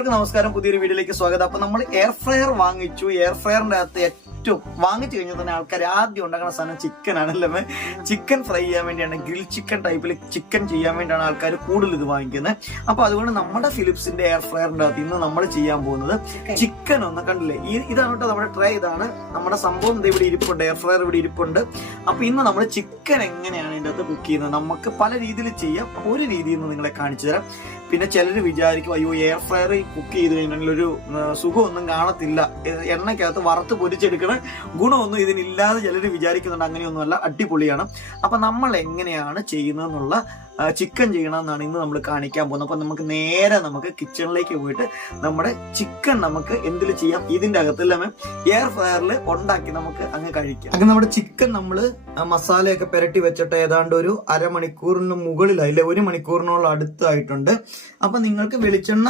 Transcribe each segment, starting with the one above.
എല്ലാവർക്കും നമസ്കാരം. പുതിയൊരു വീഡിയോയിലേക്ക് സ്വാഗതം. അപ്പൊ നമ്മൾ എയർ ഫ്രയർ വാങ്ങിച്ചു. എയർ ഫ്രയറിന്റെ അകത്ത് ഏറ്റവും വാങ്ങിച്ചു കഴിഞ്ഞാൽ തന്നെ ആൾക്കാർ ആദ്യം ഉണ്ടാക്കുന്ന സാധനം ചിക്കൻ ആണല്ലേ. ചിക്കൻ ഫ്രൈ ചെയ്യാൻ വേണ്ടിയാണ് ഗ്രിൽ ചിക്കൻ ടൈപ്പിൽ ചിക്കൻ ചെയ്യാൻ വേണ്ടിയാണ് ആൾക്കാർ കൂടുതൽ ഇത് വാങ്ങിക്കുന്നത്. അപ്പൊ അതുകൊണ്ട് നമ്മുടെ ഫിലിപ്സിന്റെ എയർ ഫ്രയറിന്റെ അകത്ത് ഇന്ന് നമ്മൾ ചെയ്യാൻ പോകുന്നത് ചിക്കൻ ഒന്ന് കണ്ടില്ലേ? ഈ ഇതാണ് കേട്ടോ നമ്മുടെ ട്രൈ ഇതാണ് നമ്മുടെ സംഭവം. ദേ ഇവിടെ ഇരിപ്പുണ്ട് എയർ ഫ്രയർ ഇവിടെ ഇരിപ്പുണ്ട്. അപ്പൊ ഇന്ന് നമ്മൾ ചിക്കൻ എങ്ങനെയാണ് ഇതിന്റെ അകത്ത് കുക്ക് ചെയ്യുന്നത്? നമുക്ക് പല രീതിയിൽ ചെയ്യാം. ഒരു രീതിയിൽ നിന്ന് നിങ്ങളെ കാണിച്ചു തരാം. പിന്നെ ചിലർ വിചാരിക്കും അയ്യോ എയർ ഫ്രയർ കുക്ക് ചെയ്ത് കഴിഞ്ഞാൽ ഒരു സുഖമൊന്നും കാണത്തില്ല. എണ്ണയ്ക്കകത്ത് വറുത്ത് പൊരിച്ചെടുക്കണ. ഗുണമൊന്നും ഇതിനില്ലാതെ ചിലർ വിചാരിക്കുന്നുണ്ട് അങ്ങനെയൊന്നുമല്ല. അടിപൊളിയാണ്. അപ്പം നമ്മൾ എങ്ങനെയാണ് ചെയ്യുന്നതെന്നുള്ള ചിക്കൻ ചെയ്യണമെന്നാണ് ഇന്ന് നമ്മൾ കാണിക്കാൻ പോകുന്നത്. അപ്പൊ നമുക്ക് നേരെ നമുക്ക് കിച്ചണിലേക്ക് പോയിട്ട് നമ്മുടെ ചിക്കൻ നമുക്ക് എന്തിൽ ചെയ്യാം? ഇതിന്റെ അകത്ത് മാം എയർ ഫ്രയറിൽ ഉണ്ടാക്കി നമുക്ക് അങ്ങ് കഴിക്കാം. അങ്ങനെ നമ്മുടെ ചിക്കൻ നമ്മൾ മസാലയൊക്കെ പുരട്ടി വെച്ചിട്ട് ഏതാണ്ട് ഒരു അരമണിക്കൂറിന് മുകളിലായി അല്ലെ ഒരു മണിക്കൂറിനോളം അടുത്തായിട്ടുണ്ട്. അപ്പൊ നിങ്ങൾക്ക് വെളിച്ചെണ്ണ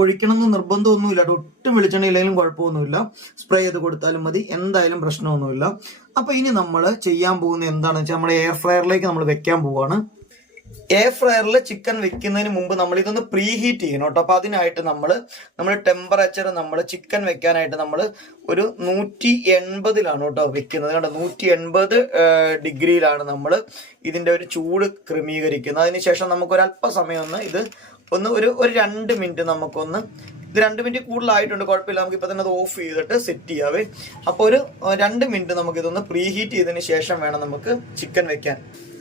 ഒഴിക്കണം എന്ന് നിർബന്ധമൊന്നുമില്ല. ഒട്ടും വെളിച്ചെണ്ണ ഇല്ലെങ്കിലും കുഴപ്പമൊന്നുമില്ല. സ്പ്രേ ചെയ്ത് കൊടുത്താലും മതി. എന്തായാലും പ്രശ്നമൊന്നുമില്ല. അപ്പൊ ഇനി നമ്മൾ ചെയ്യാൻ പോകുന്ന എന്താണെന്ന് വെച്ചാൽ നമ്മുടെ എയർ ഫ്രയറിലേക്ക് നമ്മൾ വെക്കാൻ പോവാണ്. എയർ ഫ്രയറിൽ ചിക്കൻ വെക്കുന്നതിന് മുമ്പ് നമ്മൾ ഇതൊന്ന് പ്രീ ഹീറ്റ് ചെയ്യണം കേട്ടോ. അപ്പൊ അതിനായിട്ട് നമ്മൾ നമ്മൾ ടെമ്പറേച്ചർ നമ്മൾ ചിക്കൻ വെക്കാനായിട്ട് നമ്മൾ ഒരു നൂറ്റി എൺപതിലാണ് കേട്ടോ വെക്കുന്നത്. കേട്ടോ നൂറ്റി എൺപത് ഡിഗ്രിയിലാണ് നമ്മൾ ഇതിന്റെ ഒരു ചൂട് ക്രമീകരിക്കുന്നത്. അതിനുശേഷം നമുക്ക് ഒരു അല്പസമയം ഒന്ന് ഇത് ഒന്ന് ഒരു ഒരു രണ്ട് മിനിറ്റ് നമുക്കൊന്ന് ഇത് രണ്ട് മിനിറ്റ് കൂടുതലായിട്ടുണ്ട് കുഴപ്പമില്ല. നമുക്ക് ഇപ്പം തന്നെ അത് ഓഫ് ചെയ്തിട്ട് സെറ്റ് ചെയ്യാവേ. അപ്പോൾ ഒരു രണ്ട് മിനിറ്റ് നമുക്കിതൊന്ന് പ്രീ ഹീറ്റ് ചെയ്തതിന് ശേഷം വേണം നമുക്ക് ചിക്കൻ വെക്കാൻ.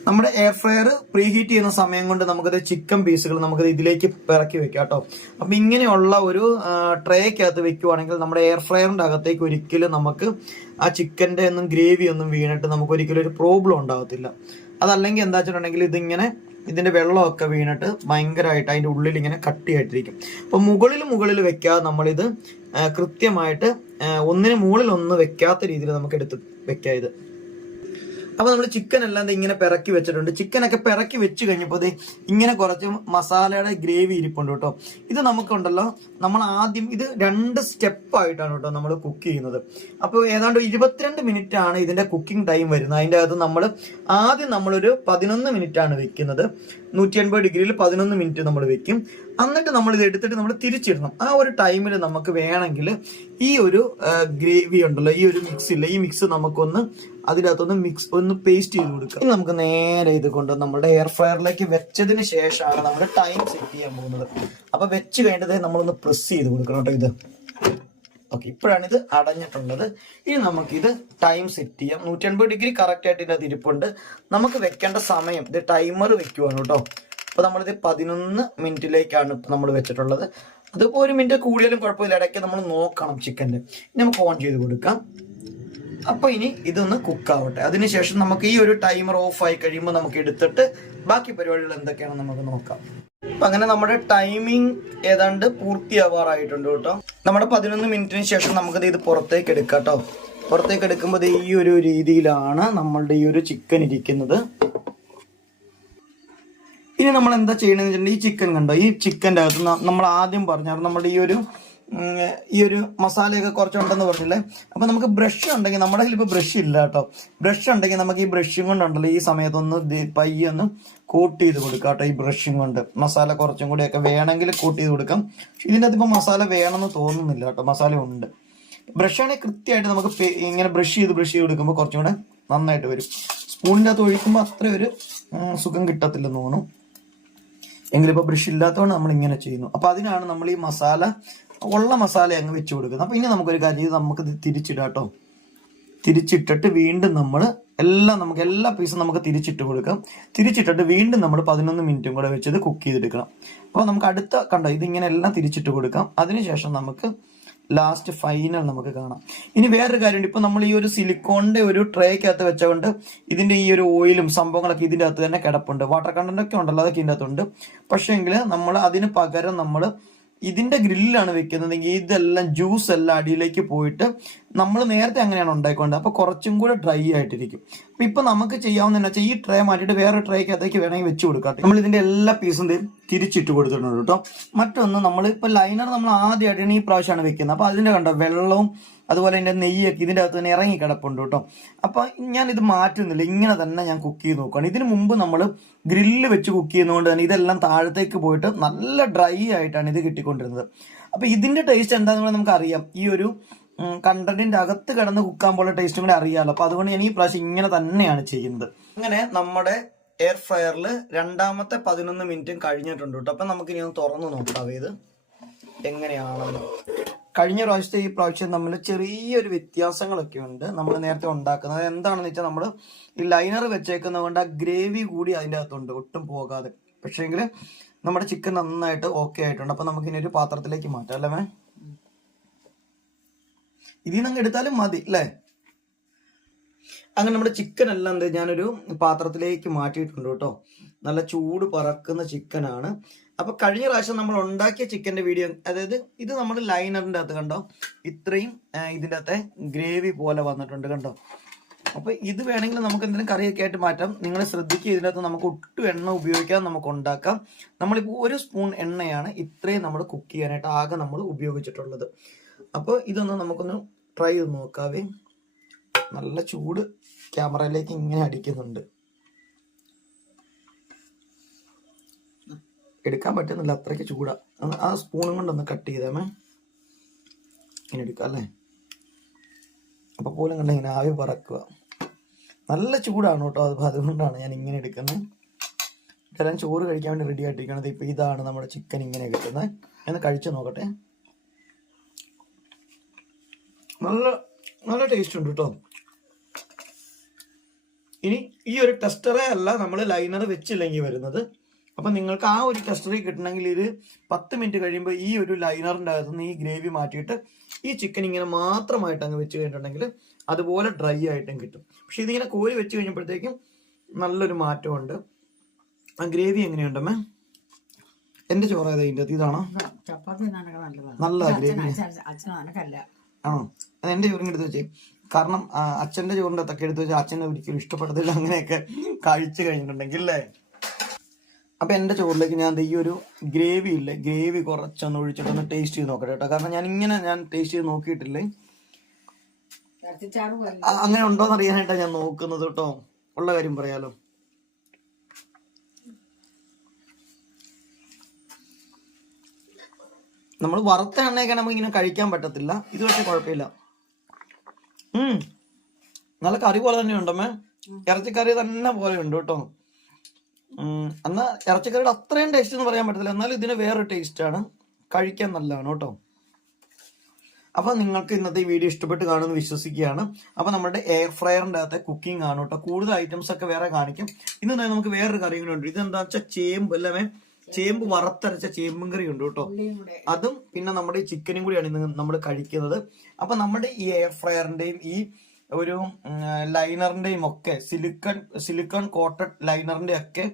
നമ്മുടെ എയർ ഫ്രയർ പ്രീ ഹീറ്റ് ചെയ്യുന്ന സമയം കൊണ്ട് നമുക്കത് ചിക്കൻ പീസുകൾ നമുക്കത് ഇതിലേക്ക് ഇറക്കി വെക്കാം കേട്ടോ. അപ്പം ഇങ്ങനെയുള്ള ഒരു ട്രേക്കകത്ത് വെക്കുവാണെങ്കിൽ നമ്മുടെ എയർ ഫ്രയറിന്റെ അകത്തേക്ക് ഒരിക്കലും നമുക്ക് ആ ചിക്കന്റെ ഒന്നും ഗ്രേവി ഒന്നും വീണിട്ട് നമുക്ക് ഒരിക്കലും ഒരു പ്രോബ്ലം ഉണ്ടാകത്തില്ല അതല്ലെങ്കിൽ എന്താ വെച്ചിട്ടുണ്ടെങ്കിൽ ഇതിങ്ങനെ ഇതിന്റെ വെള്ളമൊക്കെ വീണിട്ട് ഭയങ്കരമായിട്ട് അതിന്റെ ഉള്ളിൽ ഇങ്ങനെ കട്ടിയായിട്ടിരിക്കും. അപ്പോൾ മുകളിൽ മുകളിൽ വെക്കാതെ നമ്മളിത് കൃത്യമായിട്ട് ഒന്നിന് മുകളിൽ ഒന്ന് വെക്കാത്ത രീതിയിൽ നമുക്ക് എടുത്ത് വെക്കാം ഇത്. അപ്പൊ നമ്മൾ ചിക്കൻ എല്ലാം ഇങ്ങനെ പിറക്കി വെച്ചിട്ടുണ്ട്. ചിക്കൻ ഒക്കെ പിറക്കി വെച്ച് കഴിഞ്ഞപ്പോൾ ഇങ്ങനെ കുറച്ച് മസാലയുടെ ഗ്രേവി ഇരിപ്പുണ്ട് കേട്ടോ. ഇത് നമുക്കുണ്ടല്ലോ നമ്മൾ ആദ്യം ഇത് രണ്ട് സ്റ്റെപ്പ് ആയിട്ടാണ് കേട്ടോ നമ്മൾ കുക്ക് ചെയ്യുന്നത്. അപ്പോൾ ഏതാണ്ട് ഇരുപത്തിരണ്ട് മിനിറ്റ് ആണ് ഇതിന്റെ കുക്കിംഗ് ടൈം വരുന്നത്. അതിന്റെ അകത്ത് നമ്മൾ ആദ്യം നമ്മളൊരു പതിനൊന്ന് മിനിറ്റ് ആണ് വെക്കുന്നത്. നൂറ്റി എൺപത് ഡിഗ്രിയിൽ പതിനൊന്ന് മിനിറ്റ് നമ്മൾ വെക്കും. എന്നിട്ട് നമ്മൾ ഇത് എടുത്തിട്ട് നമ്മൾ തിരിച്ചിടണം. ആ ഒരു ടൈമിൽ നമുക്ക് വേണമെങ്കിൽ ഈ ഒരു ഗ്രേവി ഉണ്ടല്ലോ ഈ ഒരു മിക്സ് ഇല്ല ഈ മിക്സ് നമുക്കൊന്ന് അതിനകത്തൊന്ന് മിക്സ് ഒന്ന് പേസ്റ്റ് ചെയ്ത് കൊടുക്കുക ഇനി നമുക്ക് നേരെ ഇത് കൊണ്ട് നമ്മുടെ എയർ ഫ്രയറിലേക്ക് വെച്ചതിന് ശേഷമാണ് നമ്മൾ ടൈം സെറ്റ് ചെയ്യാൻ പോകുന്നത്. അപ്പൊ വെച്ച് കഴിഞ്ഞത് നമ്മളൊന്ന് പ്രസ് ചെയ്ത് കൊടുക്കണം കേട്ടോ ഇത്. ഓക്കെ ഇപ്പോഴാണ് ഇത് അടഞ്ഞിട്ടുള്ളത്. ഇനി നമുക്കിത് ടൈം സെറ്റ് ചെയ്യാം. നൂറ്റി അൻപത് ഡിഗ്രി കറക്റ്റ് ആയിട്ട് ഇതിനകത്ത് ഇരിപ്പുണ്ട്. നമുക്ക് വെക്കേണ്ട സമയം ഇത് ടൈമർ വെക്കുവാണ് കേട്ടോ. അപ്പൊ നമ്മളിത് പതിനൊന്ന് മിനിറ്റിലേക്കാണ് ഇപ്പൊ നമ്മൾ വെച്ചിട്ടുള്ളത്. അതിപ്പോ ഒരു മിനിറ്റ് കൂടിയാലും കുഴപ്പമില്ല. ഇടയ്ക്ക് നമ്മൾ നോക്കണം ചിക്കന്റെ ഇനി നമുക്ക് ഓൺ ചെയ്ത് കൊടുക്കാം. അപ്പോൾ ഇനി ഇതൊന്ന് കുക്ക് ആവട്ടെ. അതിനുശേഷം നമുക്ക് ഈ ഒരു ടൈമർ ഓഫ് ആയി കഴിയുമ്പോൾ നമുക്ക് എടുത്തിട്ട് ബാക്കി പരിപാടികൾ എന്തൊക്കെയാണെന്ന് നമുക്ക് നോക്കാം. അപ്പൊ അങ്ങനെ നമ്മുടെ ടൈമിംഗ് ഏതാണ്ട് പൂർത്തിയാവാറായിട്ടുണ്ട് കേട്ടോ. നമ്മുടെ പതിനൊന്ന് മിനിറ്റിന് ശേഷം നമുക്കത് ഇത് പുറത്തേക്ക് എടുക്കാം കേട്ടോ. പുറത്തേക്ക് എടുക്കുമ്പോൾ ഈ ഒരു രീതിയിലാണ് നമ്മളുടെ ഈ ഒരു ചിക്കൻ ഇരിക്കുന്നത്. ഇനി നമ്മൾ എന്താ ചെയ്യണമെന്ന് വെച്ചിട്ടുണ്ടെങ്കിൽ ഈ ചിക്കൻ കണ്ടോ? ഈ ചിക്കന്റെ അകത്ത് നമ്മൾ ആദ്യം പറഞ്ഞായിരുന്നു നമ്മുടെ ഈ ഒരു ഈ ഒരു മസാലയൊക്കെ കുറച്ചുണ്ടെന്ന് പറഞ്ഞില്ലേ? അപ്പൊ നമുക്ക് ബ്രഷ് ഉണ്ടെങ്കിൽ നമ്മുടെ കയ്യിൽ ഇപ്പൊ ബ്രഷ് ഇല്ല കേട്ടോ. ബ്രഷ് ഉണ്ടെങ്കിൽ നമുക്ക് ഈ ബ്രഷും കൊണ്ടുണ്ടല്ലോ ഈ സമയത്തൊന്ന് പയ്യൊന്ന് കൂട്ട് ചെയ്ത് കൊടുക്കാം കേട്ടോ ഈ ബ്രഷും കൊണ്ട്. മസാല കുറച്ചും കൂടിയൊക്കെ വേണമെങ്കിൽ കൂട്ട് ചെയ്ത് കൊടുക്കാം. ഇതിന്റെ അകത്ത് ഇപ്പൊ മസാല വേണമെന്ന് തോന്നുന്നില്ല കേട്ടോ മസാല ഉണ്ട്. ബ്രഷാണെങ്കിൽ കൃത്യമായിട്ട് നമുക്ക് ഇങ്ങനെ ബ്രഷ് ചെയ്ത് ബ്രഷ് ചെയ്ത് കൊടുക്കുമ്പോൾ കുറച്ചും കൂടെ നന്നായിട്ട് വരും. സ്പൂണിന്റെ അകത്ത് ഒഴിക്കുമ്പോൾ അത്ര ഒരു സുഖം കിട്ടത്തില്ലെന്ന് തോന്നുന്നു. എങ്കിലും ഇപ്പൊ ബ്രഷ് ഇല്ലാത്തതുകൊണ്ട് നമ്മൾ ഇങ്ങനെ ചെയ്യുന്നു. അപ്പോൾ അതിനാണ് നമ്മൾ ഈ മസാല ഉള്ള മസാല അങ്ങ് വെച്ച് കൊടുക്കുന്നത്. അപ്പൊ ഇനി നമുക്കൊരു കാര്യം ചെയ്ത് നമുക്ക് തിരിച്ചിടാം കേട്ടോ. തിരിച്ചിട്ടിട്ട് വീണ്ടും നമ്മൾ എല്ലാം നമുക്ക് എല്ലാ പീസും നമുക്ക് തിരിച്ചിട്ട് കൊടുക്കാം. തിരിച്ചിട്ടിട്ട് വീണ്ടും നമ്മൾ പതിനൊന്ന് മിനിറ്റും കൂടെ വെച്ചത് കുക്ക് ചെയ്തെടുക്കണം. അപ്പോൾ നമുക്ക് അടുത്ത കണ്ടോ ഇതിങ്ങനെ എല്ലാം തിരിച്ചിട്ട് കൊടുക്കാം. അതിനുശേഷം നമുക്ക് ലാസ്റ്റ് ഫൈനൽ നമുക്ക് കാണാം. ഇനി വേറൊരു കാര്യമുണ്ട്. ഇപ്പൊ നമ്മൾ ഈ ഒരു സിലിക്കോണിന്റെ ഒരു ട്രേക്കകത്ത് വെച്ചുകൊണ്ട് ഇതിന്റെ ഈ ഒരു ഓയിലും സംഭവങ്ങളൊക്കെ ഇതിന്റെ അകത്ത് തന്നെ കിടപ്പുണ്ട്. വാട്ടർ കണ്ടന്റ് ഒക്കെ ഉണ്ടല്ലോ അതൊക്കെ ഇതിന്റെ അകത്തുണ്ട്. പക്ഷേങ്കിൽ നമ്മൾ അതിന് പകരം നമ്മൾ ഇതിന്റെ ഗ്രില്ലിലാണ് വെക്കുന്നതെങ്കിൽ ഇതെല്ലാം ജ്യൂസ് എല്ലാം അടിയിലേക്ക് പോയിട്ട് നമ്മൾ നേരത്തെ അങ്ങനെയാണ് ഉണ്ടായിക്കൊണ്ട് അപ്പൊ കുറച്ചും കൂടെ ഡ്രൈ ആയിട്ടിരിക്കും. അപ്പൊ ഇപ്പൊ നമുക്ക് ചെയ്യാവുന്ന വെച്ചാൽ ഈ ട്രേ മാറ്റിയിട്ട് വേറെ ട്രേക്ക് ട്രേക്കകത്തേക്ക് വേണമെങ്കിൽ വെച്ച് കൊടുക്കാം. നമ്മൾ ഇതിന്റെ എല്ലാ പീസും തിരിച്ചിട്ട് കൊടുത്തിട്ടുണ്ട് കേട്ടോ. മറ്റൊന്ന് നമ്മൾ ഇപ്പൊ ലൈനർ നമ്മൾ ആദ്യമായിട്ടാണ് ഈ പ്രാവശ്യമാണ് വെക്കുന്നത്. അപ്പൊ അതിന്റെ കണ്ടോ വെള്ളവും അതുപോലെ എന്റെ നെയ്യൊക്കെ ഇതിന്റെ അകത്ത് തന്നെ ഇറങ്ങി കിടപ്പുണ്ട് കേട്ടോ. അപ്പോൾ ഞാൻ ഇത് മാറ്റുന്നില്ല. ഇങ്ങനെ തന്നെ ഞാൻ കുക്ക് ചെയ്ത് നോക്കുകയാണ് ഇതിന് മുമ്പ് നമ്മൾ ഗ്രില്ല് വെച്ച് കുക്ക് ചെയ്യുന്നതുകൊണ്ട് തന്നെ ഇതെല്ലാം താഴത്തേക്ക് പോയിട്ട് നല്ല ഡ്രൈ ആയിട്ടാണ് ഇത് കിട്ടിക്കൊണ്ടിരുന്നത്. അപ്പോൾ ഇതിന്റെ ടേസ്റ്റ് എന്താണെന്ന് നമുക്ക് അറിയാം ഈ ഒരു കണ്ടന്റിന്റെ അകത്ത് കിടന്ന് കുക്കാൻ പോലെ ടേസ്റ്റും കൂടെ അറിയാമല്ലോ അപ്പോൾ അതുകൊണ്ട് ഞാൻ ഈ പ്രാവശ്യം ഇങ്ങനെ തന്നെയാണ് ചെയ്യുന്നത്. അങ്ങനെ നമ്മുടെ എയർ ഫ്രയറിൽ രണ്ടാമത്തെ പതിനൊന്ന് മിനിറ്റും കഴിഞ്ഞിട്ടുണ്ട് കേട്ടോ. അപ്പൊ നമുക്കിനി ഒന്ന് തുറന്ന് നോക്കാം. ഇത് എങ്ങനെയാണെന്ന്. കഴിഞ്ഞ പ്രാവശ്യത്തെ ഈ പ്രാവശ്യം തമ്മിൽ ചെറിയൊരു വ്യത്യാസങ്ങളൊക്കെ ഉണ്ട് നമ്മൾ നേരത്തെ ഉണ്ടാക്കുന്നത്. എന്താണെന്ന് വെച്ചാൽ നമ്മൾ ഈ ലൈനർ വെച്ചേക്കുന്നത് കൊണ്ട് ആ ഗ്രേവി കൂടി അതിന്റെ അകത്തുണ്ട് ഒട്ടും പോകാതെ. പക്ഷേങ്കിൽ നമ്മുടെ ചിക്കൻ നന്നായിട്ട് ഓക്കെ ആയിട്ടുണ്ട്. അപ്പം നമുക്ക് ഇനി ഒരു പാത്രത്തിലേക്ക് മാറ്റാം അല്ലേ ഇതിൽ നിന്ന് എടുത്താലും മതി അല്ലേ? അങ്ങനെ നമ്മുടെ ചിക്കൻ എല്ലാം എന്ത് ഞാനൊരു പാത്രത്തിലേക്ക് മാറ്റിയിട്ടുണ്ട് കേട്ടോ. നല്ല ചൂട് പറക്കുന്ന ചിക്കനാണ് അപ്പൊ കഴിഞ്ഞ പ്രാവശ്യം നമ്മൾ ഉണ്ടാക്കിയ ചിക്കന്റെ വീഡിയോ അതായത് ഇത് നമ്മൾ ലൈനറിന്റെ അകത്ത് കണ്ടോ? ഇത്രയും ഇതിന്റെ അകത്തെ ഗ്രേവി പോലെ വന്നിട്ടുണ്ട് കണ്ടോ? അപ്പൊ ഇത് വേണമെങ്കിൽ നമുക്ക് എന്തെങ്കിലും കറിയൊക്കെ ആയിട്ട് മാറ്റാം. നിങ്ങൾ ശ്രദ്ധിക്കുക ഇതിനകത്ത് നമുക്ക് ഒട്ടും എണ്ണ ഉപയോഗിക്കാൻ നമുക്ക് ഉണ്ടാക്കാം. നമ്മളിപ്പോൾ ഒരു സ്പൂൺ എണ്ണയാണ് ഇത്രയും നമ്മൾ കുക്ക് ചെയ്യാനായിട്ട് ആകെ നമ്മൾ ഉപയോഗിച്ചിട്ടുള്ളത്. അപ്പോൾ ഇതൊന്ന് നമുക്കൊന്ന് ട്രൈ ചെയ്ത് നോക്കാവേ. നല്ല ചൂട് ക്യാമറയിലേക്ക് ഇങ്ങനെ അടിക്കുന്നുണ്ട്. എടുക്കാൻ പറ്റുന്നില്ല. അത്രയ്ക്ക് ചൂടാ. ആ സ്പൂണും കൊണ്ടൊന്ന് കട്ട് ചെയ്തേമേ. ഇങ്ങനെ എടുക്കാം അല്ലേ? അപ്പൊ പോലും കണ്ട ഇങ്ങനെ ആവി പറക്കുക. നല്ല ചൂടാണ് കേട്ടോ അത്. അതുകൊണ്ടാണ് ഞാൻ ഇങ്ങനെ എടുക്കുന്നത് ചില ചോറ് കഴിക്കാൻ വേണ്ടി റെഡി ആയിട്ടിരിക്കണത് ഇപ്പൊ ഇതാണ് നമ്മുടെ ചിക്കൻ ഇങ്ങനെ കിട്ടുന്നത് എന്ന് കഴിച്ചു നോക്കട്ടെ. നല്ല നല്ല ടേസ്റ്റ് ഉണ്ട് കേട്ടോ. ഇനി ഈ ഒരു ടെസ്റ്ററേ അല്ല നമ്മൾ ലൈനർ വെച്ചില്ലെങ്കിൽ വരുന്നത്. അപ്പൊ നിങ്ങൾക്ക് ആ ഒരു കസ്റ്ററി കിട്ടണമെങ്കിൽ ഇത് പത്ത് മിനിറ്റ് കഴിയുമ്പോൾ ഈ ഒരു ലൈനറിന്റെ അകത്ത് നിന്ന് ഈ ഗ്രേവി മാറ്റിയിട്ട് ഈ ചിക്കൻ ഇങ്ങനെ മാത്രമായിട്ട് അങ്ങ് വെച്ച് കഴിഞ്ഞിട്ടുണ്ടെങ്കിൽ അതുപോലെ ഡ്രൈ ആയിട്ടും കിട്ടും. പക്ഷെ ഇതിങ്ങനെ കോരി വെച്ച് കഴിഞ്ഞപ്പോഴത്തേക്കും നല്ലൊരു മാറ്റമുണ്ട്. ആ ഗ്രേവി എങ്ങനെയുണ്ടമ്മേ എന്റെ ചോറ് ഏതാ ഇതിന്റെ? ഇതാണോ? നല്ല ഗ്രേവി ആണോ? അത് എന്റെ ചോറിന് എടുത്ത് വെച്ചേ. കാരണം അച്ഛന്റെ ചോറിന്റെ അതൊക്കെ എടുത്ത് വെച്ചാൽ അച്ഛനെ ഒരിക്കലും ഇഷ്ടപ്പെടത്തില്ല അങ്ങനെയൊക്കെ കഴിച്ചു കഴിഞ്ഞിട്ടുണ്ടെങ്കിൽ അല്ലേ? അപ്പൊ എന്റെ ചോറിലേക്ക് ഞാൻ ഈ ഒരു ഗ്രേവി ഇല്ലേ? ഗ്രേവി കുറച്ചൊന്ന് ഒഴിച്ചിട്ടൊന്ന് ടേസ്റ്റ് ചെയ്ത് നോക്കട്ടെ കേട്ടോ. കാരണം ഞാൻ ഇങ്ങനെ ഞാൻ ടേസ്റ്റ് ചെയ്ത് നോക്കിയിട്ടില്ലേ? അങ്ങനെ ഉണ്ടോന്ന് അറിയാനായിട്ടാണ് ഞാൻ നോക്കുന്നത് കേട്ടോ. ഉള്ള കാര്യം പറയാലോ. നമ്മൾ വറുത്ത എണ്ണയൊക്കെ നമുക്ക് ഇങ്ങനെ കഴിക്കാൻ പറ്റത്തില്ല. ഇത് പക്ഷെ കുഴപ്പമില്ല. ഉം. നല്ല കറി പോലെ തന്നെ ഉണ്ടമ്മേ. ഇറച്ചിക്കറി തന്നെ പോലെ ഉണ്ട് കേട്ടോ. എന്നാ ഇറച്ചിക്കറിയുടെ അത്രയും ടേസ്റ്റ് എന്ന് പറയാൻ പറ്റത്തില്ല. എന്നാൽ ഇതിന് വേറെ ടേസ്റ്റ് ആണ്. കഴിക്കാൻ നല്ലതാണ് കേട്ടോ. അപ്പൊ നിങ്ങൾക്ക് ഇന്നത്തെ വീഡിയോ ഇഷ്ടപ്പെട്ട് കാണുമെന്ന് വിശ്വസിക്കുകയാണ്. അപ്പൊ നമ്മുടെ എയർ ഫ്രയറിന്റെ അകത്തെ കുക്കിംഗ് ആണ് കേട്ടോ. കൂടുതൽ ഐറ്റംസ് ഒക്കെ വേറെ കാണിക്കും. ഇന്ന് തന്നെ നമുക്ക് വേറൊരു കറിയും കൂടെ ഉണ്ട്. ഇതെന്താ വെച്ചാൽ ചേമ്പ് അല്ലേ ചേമ്പ് വറുത്തരച്ച ചേമ്പും കറി ഉണ്ട് കേട്ടോ. അതും പിന്നെ നമ്മുടെ ഈ ചിക്കനും കൂടിയാണ് ഇന്ന് നമ്മൾ കഴിക്കുന്നത്. അപ്പൊ നമ്മുടെ ഈ എയർ ഫ്രയറിന്റെയും ഈ ഒരു ലൈനറിന്റെയും ഒക്കെ സിലിക്കൺ സിലിക്കൺ കോട്ടഡ് ലൈനറിന്റെ ഒക്കെ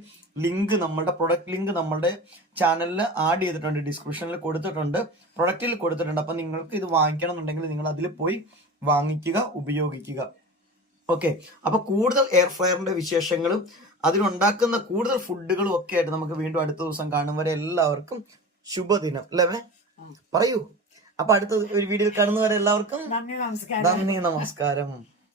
ലിങ്ക് നമ്മുടെ പ്രൊഡക്റ്റ് ലിങ്ക് നമ്മുടെ ചാനലിൽ ആഡ് ചെയ്തിട്ടുണ്ട് ഡിസ്ക്രിപ്ഷനിൽ കൊടുത്തിട്ടുണ്ട്. പ്രൊഡക്റ്റിൽ കൊടുത്തിട്ടുണ്ട്. അപ്പൊ നിങ്ങൾക്ക് ഇത് വാങ്ങിക്കണം എന്നുണ്ടെങ്കിൽ നിങ്ങൾ അതിൽ പോയി വാങ്ങിക്കുക ഉപയോഗിക്കുക. ഓക്കെ അപ്പൊ കൂടുതൽ എയർ ഫ്രയറിന്റെ വിശേഷങ്ങളും അതിലുണ്ടാക്കുന്ന കൂടുതൽ ഫുഡുകളും ഒക്കെ ആയിട്ട് നമുക്ക് വീണ്ടും അടുത്ത ദിവസം കാണും. വരെ എല്ലാവർക്കും ശുഭദിനം. അല്ലേ പറയൂ. അപ്പൊ അടുത്ത ഒരു വീഡിയോയിൽ കാണുന്നവരെ എല്ലാവർക്കും നന്ദി നമസ്കാരം.